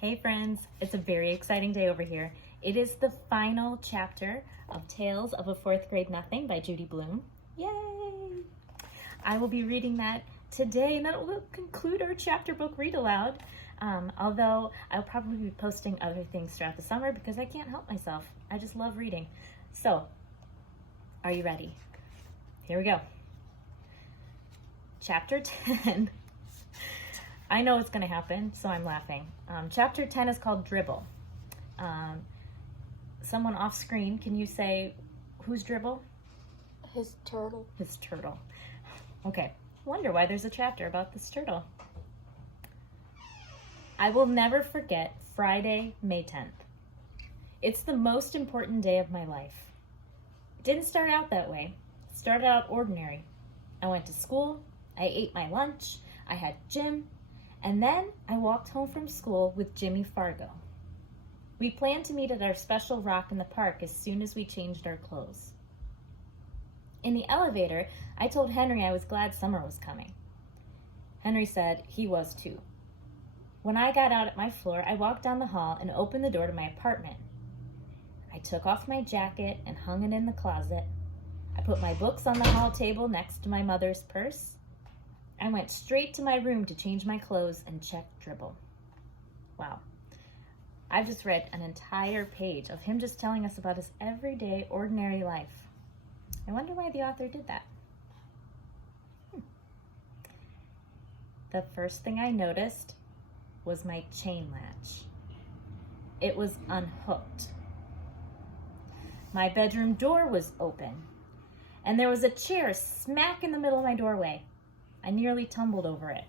Hey friends, it's a very exciting day over here. It is the final chapter of Tales of a Fourth Grade Nothing by Judy Blume. Yay! I will be reading that today, and that will conclude our chapter book read aloud. Although I'll probably be posting other things throughout the summer because I can't help myself. I just love reading. So, are you ready? Here we go. Chapter 10. I know it's going to happen, so I'm laughing. Chapter 10 is called Dribble. Someone off screen, can you say, who's Dribble? His turtle. His turtle. Okay, wonder why there's a chapter about this turtle. I will never forget Friday, May 10th. It's the most important day of my life. It didn't start out that way. It started out ordinary. I went to school, I ate my lunch, I had gym, and then I walked home from school with Jimmy Fargo. We planned to meet at our special rock in the park as soon as we changed our clothes. In the elevator, I told Henry I was glad summer was coming. Henry said he was too. When I got out at my floor, I walked down the hall and opened the door to my apartment. I took off my jacket and hung it in the closet. I put my books on the hall table next to my mother's purse. I went straight to my room to change my clothes and check Dribble. Wow. I've just read an entire page of him just telling us about his everyday, ordinary life. I wonder why the author did that. The first thing I noticed was my chain latch. It was unhooked. My bedroom door was open, and there was a chair smack in the middle of my doorway. I nearly tumbled over it.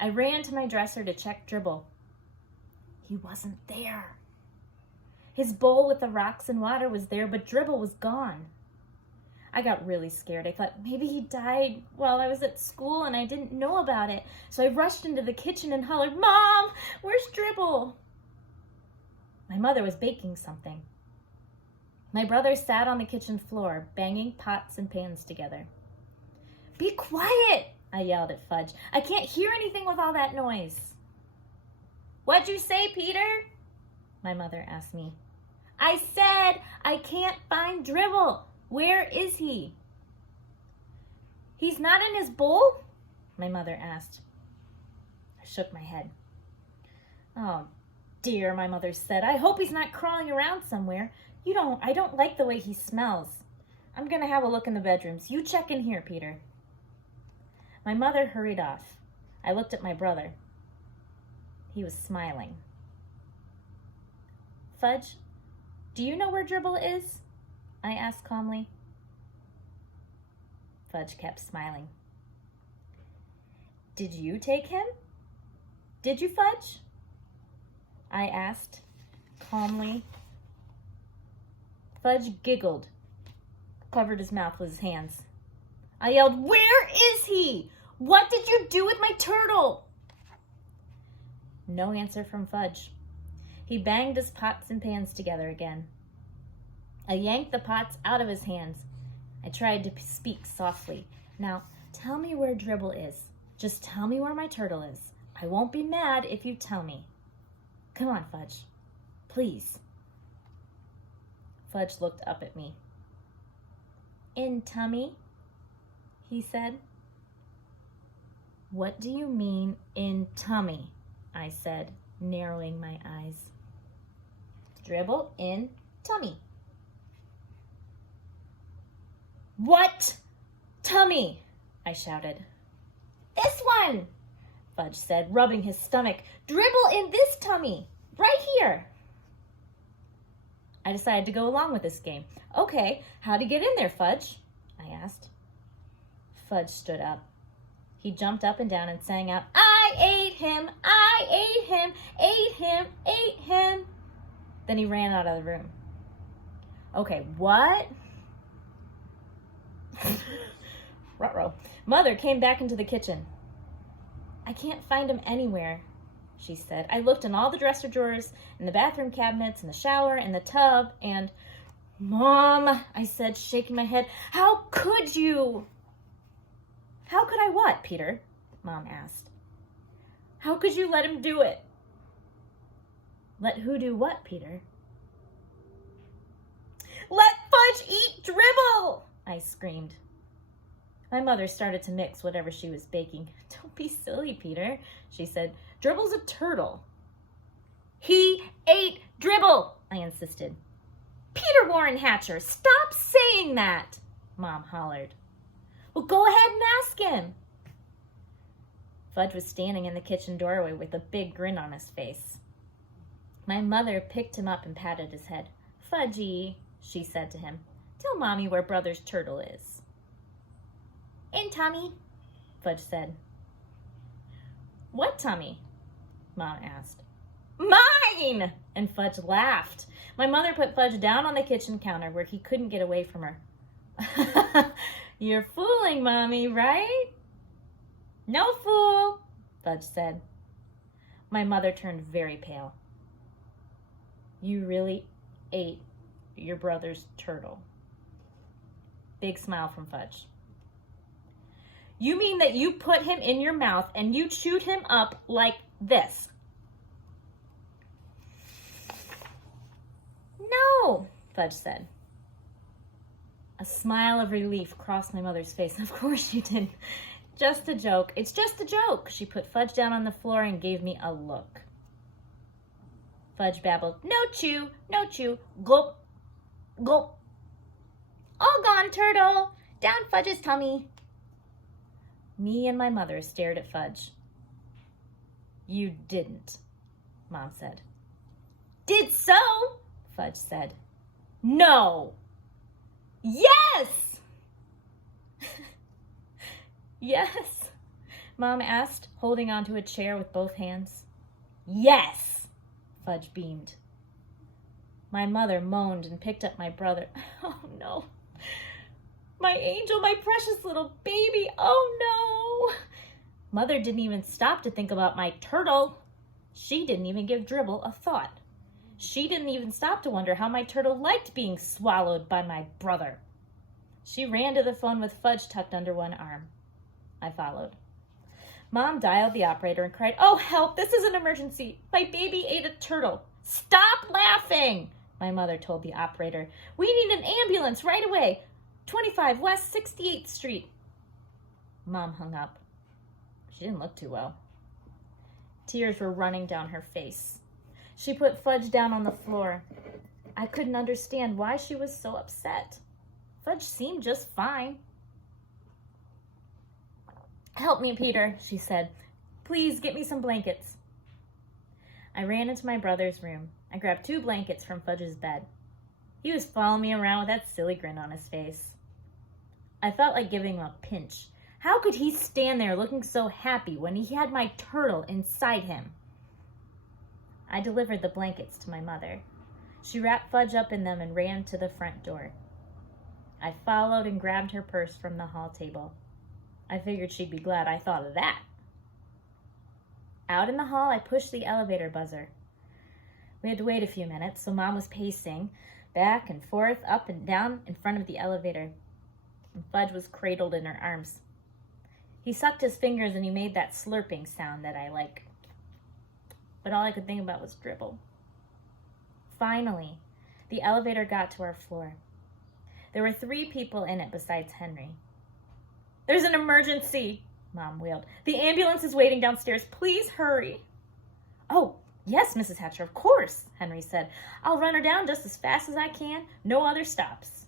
I ran to my dresser to check Dribble. He wasn't there. His bowl with the rocks and water was there, but Dribble was gone. I got really scared. I thought maybe he died while I was at school and I didn't know about it. So I rushed into the kitchen and hollered, "Mom, where's Dribble?" My mother was baking something. My brother sat on the kitchen floor, banging pots and pans together. "Be quiet," I yelled at Fudge. "I can't hear anything with all that noise." "What'd you say, Peter?" my mother asked me. "I said I can't find Dribble. Where is he?" "He's not in his bowl?" my mother asked. I shook my head. "Oh, dear," my mother said. "I hope he's not crawling around somewhere. I don't like the way he smells. I'm going to have a look in the bedrooms. You check in here, Peter." My mother hurried off. I looked at my brother. He was smiling. "Fudge, do you know where Dribble is?" I asked calmly. Fudge kept smiling. "Did you take him? Did you, Fudge?" I asked calmly. Fudge giggled, covered his mouth with his hands. I yelled, "Where is he? What did you do with my turtle?" No answer from Fudge. He banged his pots and pans together again. I yanked the pots out of his hands. I tried to speak softly. "Now, tell me where Dribble is. Just tell me where my turtle is. I won't be mad if you tell me. Come on, Fudge. Please." Fudge looked up at me. "In tummy?" he said. "What do you mean, in tummy?" I said, narrowing my eyes. "Dribble in tummy." "What tummy?" I shouted. "This one," Fudge said, rubbing his stomach. "Dribble in this tummy, right here." I decided to go along with this game. "Okay, how'd he get in there, Fudge?" I asked. Fudge stood up. He jumped up and down and sang out, "I ate him, I ate him, ate him, ate him." Then he ran out of the room. "Okay, what?" Ruh-roh. Mother came back into the kitchen. "I can't find him anywhere," she said. "I looked in all the dresser drawers, in the bathroom cabinets, in the shower, in the tub, and..." "Mom," I said, shaking my head, "how could you?" "How could I what, Peter?" Mom asked. "How could you let him do it?" Let who do what, Peter? Let Fudge eat dribble, I screamed. My mother started to mix whatever she was baking. Don't be silly, Peter, she said. Dribble's a turtle. He ate dribble, I insisted. Peter Warren Hatcher, stop saying that, Mom hollered. Well, go ahead and ask him. Fudge was standing in the kitchen doorway with a big grin on his face. My mother picked him up and patted his head. Fudgy, she said to him, tell Mommy where Brother's turtle is. In tummy, Fudge said. What tummy? Mom asked. Mine! And Fudge laughed. My mother put Fudge down on the kitchen counter where he couldn't get away from her. You're fooling Mommy, right? No fool, Fudge said. My mother turned very pale. You really ate your brother's turtle. Big smile from Fudge. You mean that you put him in your mouth and you chewed him up like this? No, Fudge said. A smile of relief crossed my mother's face. Of course you didn't. Just a joke. It's just a joke. She put Fudge down on the floor and gave me a look. Fudge babbled, no chew, gulp, gulp. All gone, turtle. Down Fudge's tummy. Me and my mother stared at Fudge. You didn't, Mom said. Did so, Fudge said. No. Yes! Yes, Mom asked, holding onto a chair with both hands. Yes, Fudge beamed. My mother moaned and picked up my brother. Oh, no. My angel, my precious little baby. Oh, no. Mother didn't even stop to think about my turtle. She didn't even give Dribble a thought. She didn't even stop to wonder how my turtle liked being swallowed by my brother. She ran to the phone with Fudge tucked under one arm. I followed. Mom dialed the operator and cried, oh, help, this is an emergency. My baby ate a turtle. Stop laughing, my mother told the operator. We need an ambulance right away. 25 West 68th Street. Mom hung up. She didn't look too well. Tears were running down her face. She put Fudge down on the floor. I couldn't understand why she was so upset. Fudge seemed just fine. Help me, Peter, she said. Please get me some blankets. I ran into my brother's room. I grabbed 2 blankets from Fudge's bed. He was following me around with that silly grin on his face. I felt like giving him a pinch. How could he stand there looking so happy when he had my turtle inside him? I delivered the blankets to my mother. She wrapped Fudge up in them and ran to the front door. I followed and grabbed her purse from the hall table. I figured she'd be glad I thought of that. Out in the hall, I pushed the elevator buzzer. We had to wait a few minutes, so Mom was pacing back and forth, up and down in front of the elevator. And Fudge was cradled in her arms. He sucked his fingers and he made that slurping sound that I like. But all I could think about was Dribble. Finally, the elevator got to our floor. There were 3 people in it besides Henry. There's an emergency, Mom wailed. The ambulance is waiting downstairs. Please hurry. Oh, yes, Mrs. Hatcher, of course, Henry said. I'll run her down just as fast as I can. No other stops.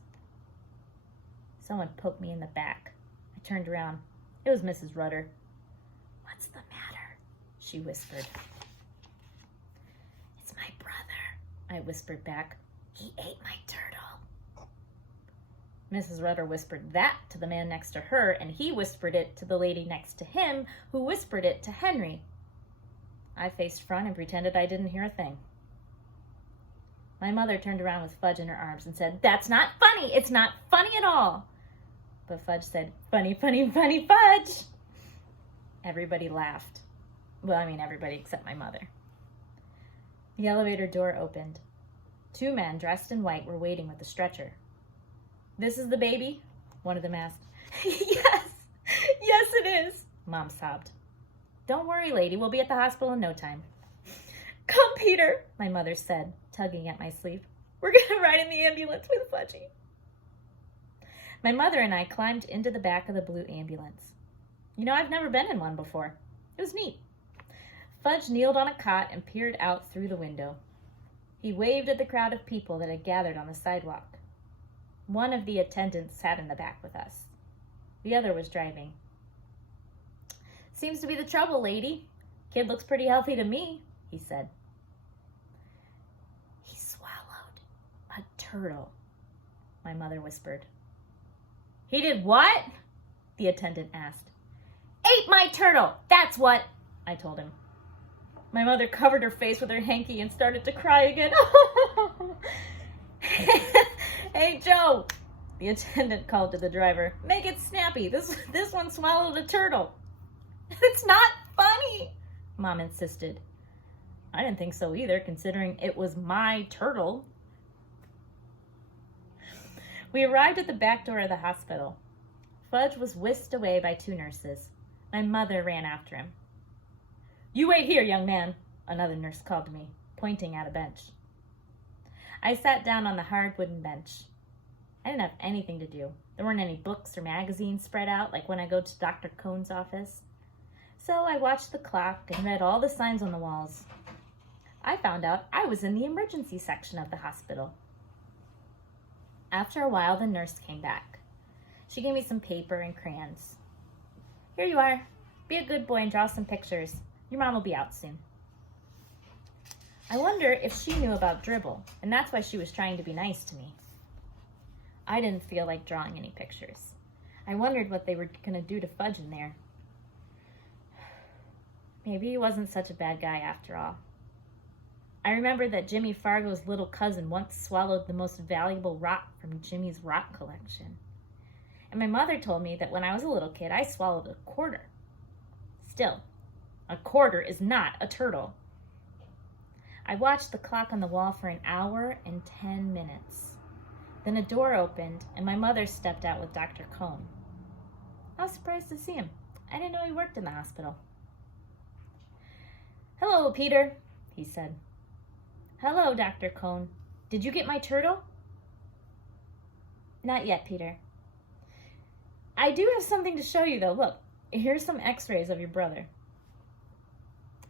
Someone poked me in the back. I turned around. It was Mrs. Rudder. What's the matter? She whispered. It's my brother, I whispered back. He ate my turtle. Mrs. Rudder whispered that to the man next to her, and he whispered it to the lady next to him, who whispered it to Henry. I faced front and pretended I didn't hear a thing. My mother turned around with Fudge in her arms and said, That's not funny. It's not funny at all. But Fudge said, Funny, funny, funny, Fudge. Everybody laughed. Well, I mean everybody except my mother. The elevator door opened. 2 men dressed in white were waiting with the stretcher. This is the baby? One of them asked. Yes, it is, Mom sobbed. Don't worry, lady. We'll be at the hospital in no time. Come, Peter, my mother said, tugging at my sleeve. We're going to ride in the ambulance with Fudgy. My mother and I climbed into the back of the blue ambulance. You know, I've never been in one before. It was neat. Fudge kneeled on a cot and peered out through the window. He waved at the crowd of people that had gathered on the sidewalk. One of the attendants sat in the back with us. The other was driving. Seems to be the trouble, lady. Kid looks pretty healthy to me, he said. He swallowed a turtle, my mother whispered. He did what? The attendant asked. Ate my turtle, that's what, I told him. My mother covered her face with her hanky and started to cry again. Hey, Joe, the attendant called to the driver. Make it snappy. This one swallowed a turtle. It's not funny, Mom insisted. I didn't think so either, considering it was my turtle. We arrived at the back door of the hospital. Fudge was whisked away by 2 nurses. My mother ran after him. You wait here, young man, another nurse called to me, pointing at a bench. I sat down on the hard wooden bench. I didn't have anything to do. There weren't any books or magazines spread out like when I go to Dr. Cohn's office. So I watched the clock and read all the signs on the walls. I found out I was in the emergency section of the hospital. After a while, the nurse came back. She gave me some paper and crayons. Here you are. Be a good boy and draw some pictures. Your mom will be out soon. I wonder if she knew about dribble, and that's why she was trying to be nice to me. I didn't feel like drawing any pictures. I wondered what they were going to do to Fudge in there. Maybe he wasn't such a bad guy after all. I remembered that Jimmy Fargo's little cousin once swallowed the most valuable rock from Jimmy's rock collection. And my mother told me that when I was a little kid, I swallowed a quarter. Still, a quarter is not a turtle. I watched the clock on the wall for an hour and 10 minutes. Then a door opened, and my mother stepped out with Dr. Cohn. I was surprised to see him. I didn't know he worked in the hospital. Hello, Peter, he said. Hello, Dr. Cohn. Did you get my turtle? Not yet, Peter. I do have something to show you, though. Look, here's some x-rays of your brother.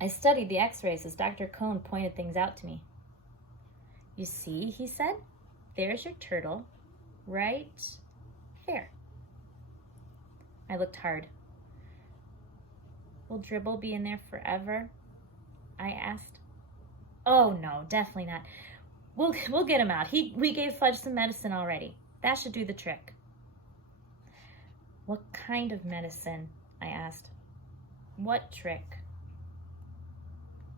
I studied the x-rays as Dr. Cohn pointed things out to me. You see, he said, there's your turtle, right there. I looked hard. Will Dribble be in there forever? I asked. Oh, no, definitely not. We'll get him out. We gave Fudge some medicine already. That should do the trick. What kind of medicine? I asked. What trick?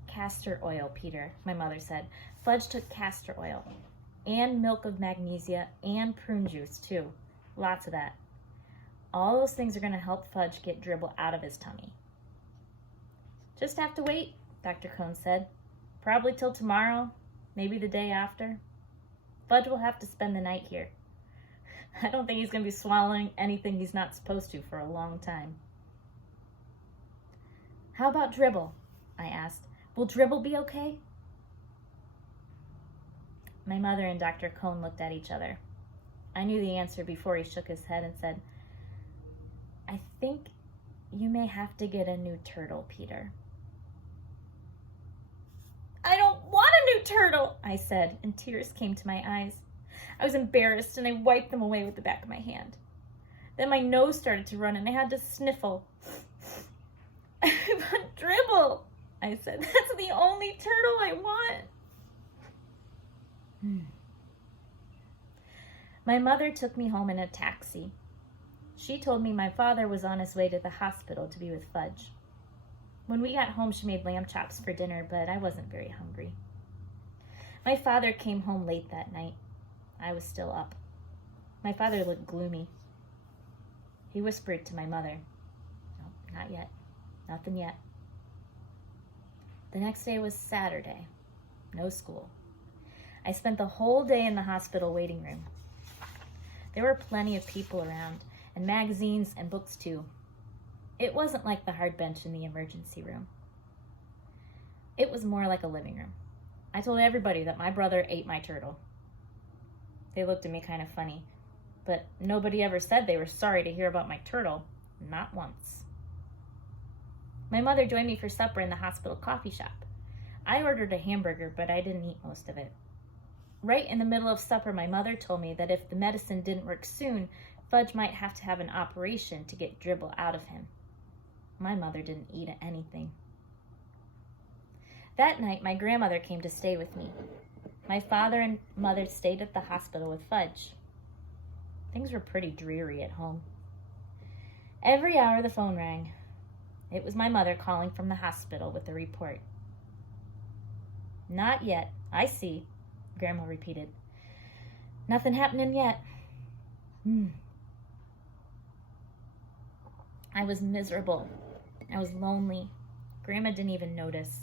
Castor oil, Peter, my mother said. Fudge took castor oil. And milk of magnesia and prune juice, too. Lots of that. All those things are going to help Fudge get Dribble out of his tummy. Just have to wait, Dr. Cohn said. Probably till tomorrow, maybe the day after. Fudge will have to spend the night here. I don't think he's going to be swallowing anything he's not supposed to for a long time. How about Dribble? I asked. Will Dribble be okay? My mother and Dr. Cohn looked at each other. I knew the answer before he shook his head and said, I think you may have to get a new turtle, Peter. I don't want a new turtle, I said, and tears came to my eyes. I was embarrassed, and I wiped them away with the back of my hand. Then my nose started to run, and I had to sniffle. I want Dribble, I said. That's the only turtle I want. My mother took me home in a taxi. She told me my father was on his way to the hospital to be with Fudge. When we got home, she made lamb chops for dinner, but I wasn't very hungry. My father came home late that night. I was still up. My father looked gloomy. He whispered to my mother, "No, not yet. Nothing yet." The next day was Saturday. No school. I spent the whole day in the hospital waiting room. There were plenty of people around, and magazines and books too. It wasn't like the hard bench in the emergency room. It was more like a living room. I told everybody that my brother ate my turtle. They looked at me kind of funny, but nobody ever said they were sorry to hear about my turtle. Not once. My mother joined me for supper in the hospital coffee shop. I ordered a hamburger, but I didn't eat most of it. Right in the middle of supper, my mother told me that if the medicine didn't work soon, Fudge might have to have an operation to get dribble out of him. My mother didn't eat anything. That night, my grandmother came to stay with me. My father and mother stayed at the hospital with Fudge. Things were pretty dreary at home. Every hour the phone rang. It was my mother calling from the hospital with a report. Not yet. I see, Grandma repeated. Nothing happening yet. I was miserable. I was lonely. Grandma didn't even notice.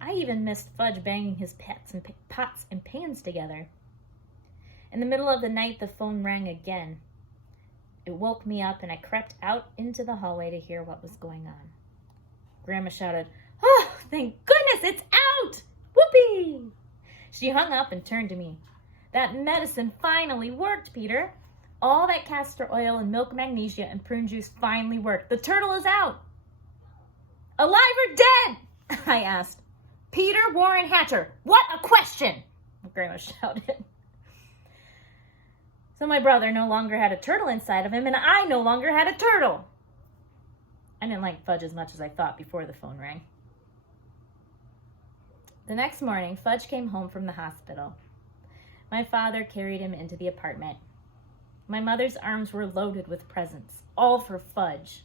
I even missed Fudge banging his pots and pans together. In the middle of the night, the phone rang again. It woke me up, and I crept out into the hallway to hear what was going on. Grandma shouted, "Oh, thank goodness, it's out! Whoopee!" She hung up and turned to me. "That medicine finally worked, Peter. All that castor oil and milk magnesia and prune juice finally worked. The turtle is out." "Alive or dead?" I asked. "Peter Warren Hatcher, what a question!" Grandma shouted. So my brother no longer had a turtle inside of him, and I no longer had a turtle. I didn't like Fudge as much as I thought before the phone rang. The next morning, Fudge came home from the hospital. My father carried him into the apartment. My mother's arms were loaded with presents, all for Fudge.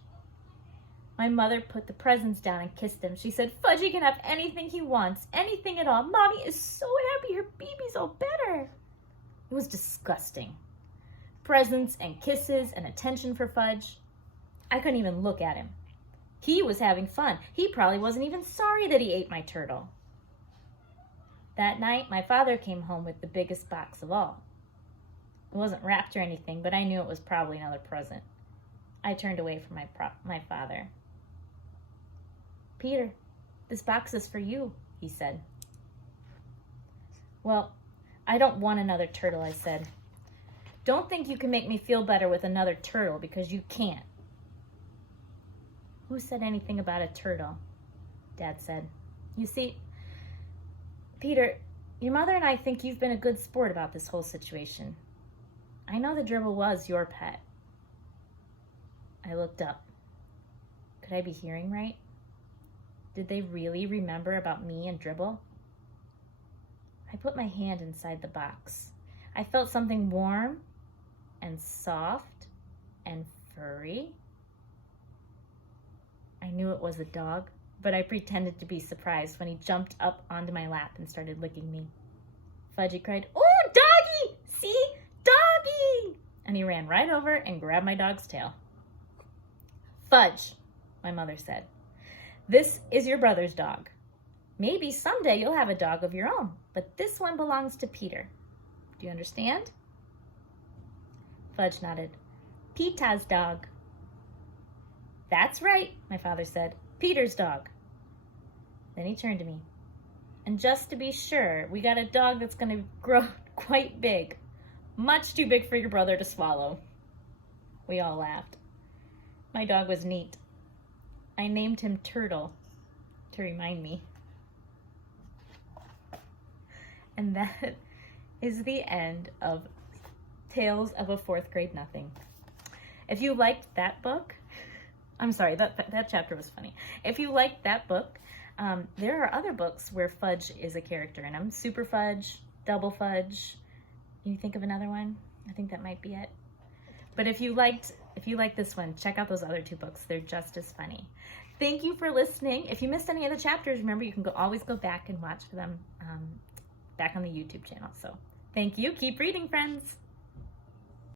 My mother put the presents down and kissed him. She said, "Fudgy can have anything he wants, anything at all. Mommy is so happy her baby's all better." It was disgusting. Presents and kisses and attention for Fudge. I couldn't even look at him. He was having fun. He probably wasn't even sorry that he ate my turtle. That night, my father came home with the biggest box of all. It wasn't wrapped or anything, but I knew it was probably another present. I turned away from my father. "Peter, this box is for you," he said. "Well, I don't want another turtle," I said. "Don't think you can make me feel better with another turtle, because you can't." "Who said anything about a turtle?" Dad said. "You see, Peter, your mother and I think you've been a good sport about this whole situation. I know the dribble was your pet." I looked up. Could I be hearing right? Did they really remember about me and Dribble? I put my hand inside the box. I felt something warm and soft and furry. I knew it was a dog, but I pretended to be surprised when he jumped up onto my lap and started licking me. Fudgy cried, "Oh, doggy! See? Doggy!" And he ran right over and grabbed my dog's tail. "Fudge," my mother said, "this is your brother's dog. Maybe someday you'll have a dog of your own, but this one belongs to Peter. Do you understand?" Fudge nodded. "Peter's dog." "That's right," my father said. "Peter's dog." Then he turned to me. "And just to be sure, we got a dog that's going to grow quite big. Much too big for your brother to swallow." We all laughed. My dog was neat. I named him Turtle to remind me. And that is the end of Tales of a Fourth Grade Nothing. If you liked that book, I'm sorry, that chapter was funny. If you liked that book, there are other books where Fudge is a character in them. Super Fudge, Double Fudge. Can you think of another one? I think that might be it. But if you liked this one, check out those other two books. They're just as funny. Thank you for listening. If you missed any of the chapters, remember you can always go back and watch them back on the YouTube channel. So thank you. Keep reading, friends.